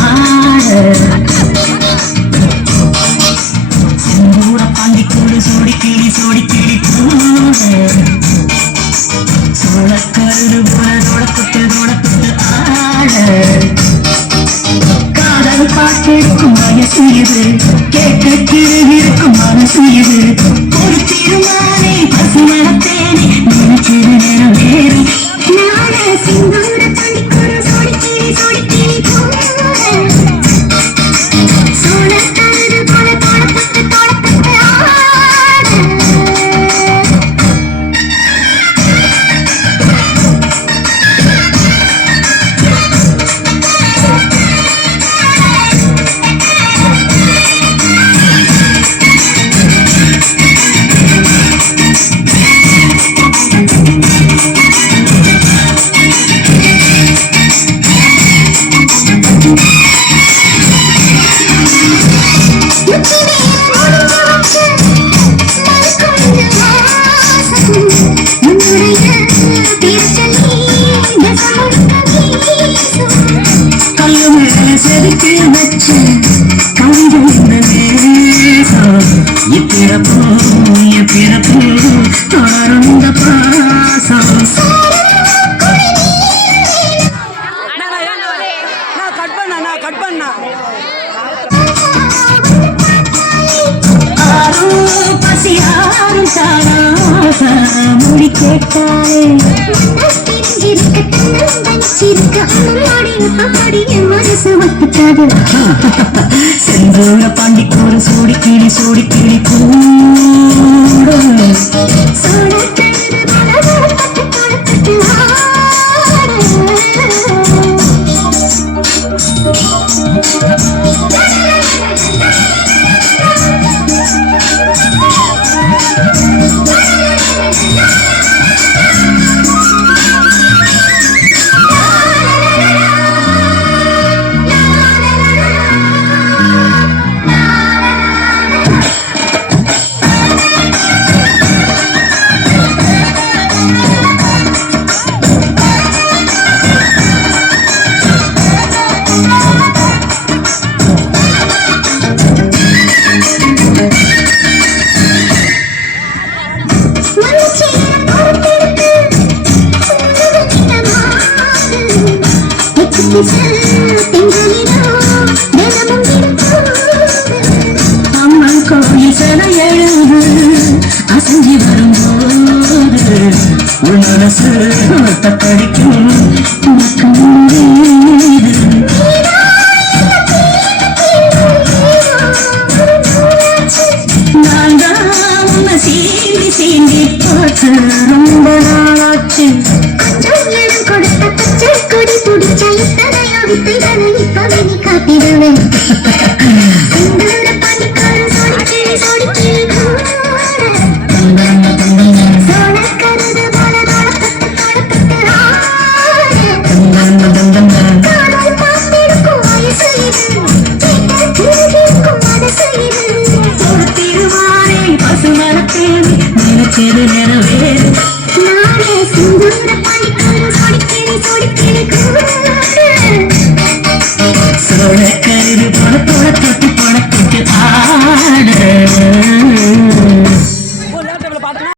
ஆட செந்தூர பாண்டிக்கூடு சோடி கிளி கூட சோழக்கருது போல தொட ஆட காதல் பாட்டெடுக்கும் வயசு இது கேட்க கிழவிருக்கும் மனசு இது ஒரு திருமானே பசுமரத்தேனே நினைச்சிரு நேரம் வேறு நாட சிந்தூர பாண்டிக்கூடு சோடி கிளி கூட சோழக்கருது போல தொட ஆட முடி கேட்டாலே செந்தூர பாண்டிக்கூறு சோடி கிளி கூட அம்மன் கோயில் சில எழுது அசஞ்சி வரும்போது உன் மனசு தத்தடிக்கும் நான் தான் உன்னை சீண்டி பார்த்து ரொம்ப நாளாச்சு கொடுத்த பச்சை கொடி பிடிச்ச இத்தனையோ வித்தைகளை இப்பவே நீ காட்டிடுவேன் செந்தூர பாண்டிக்கூறு சோடி கிளி கூட சோழக்கருது போல தொட ஆட காதல் பாட்டெடுக்கும் வயசு இது கேட்க கிழவிருக்கும் மனசு இது ஒரு திருவாரே பசுமரத்தேனே நினைச்சது நிறைவேறு நானே செந்தூர பாண்டிக்கூறு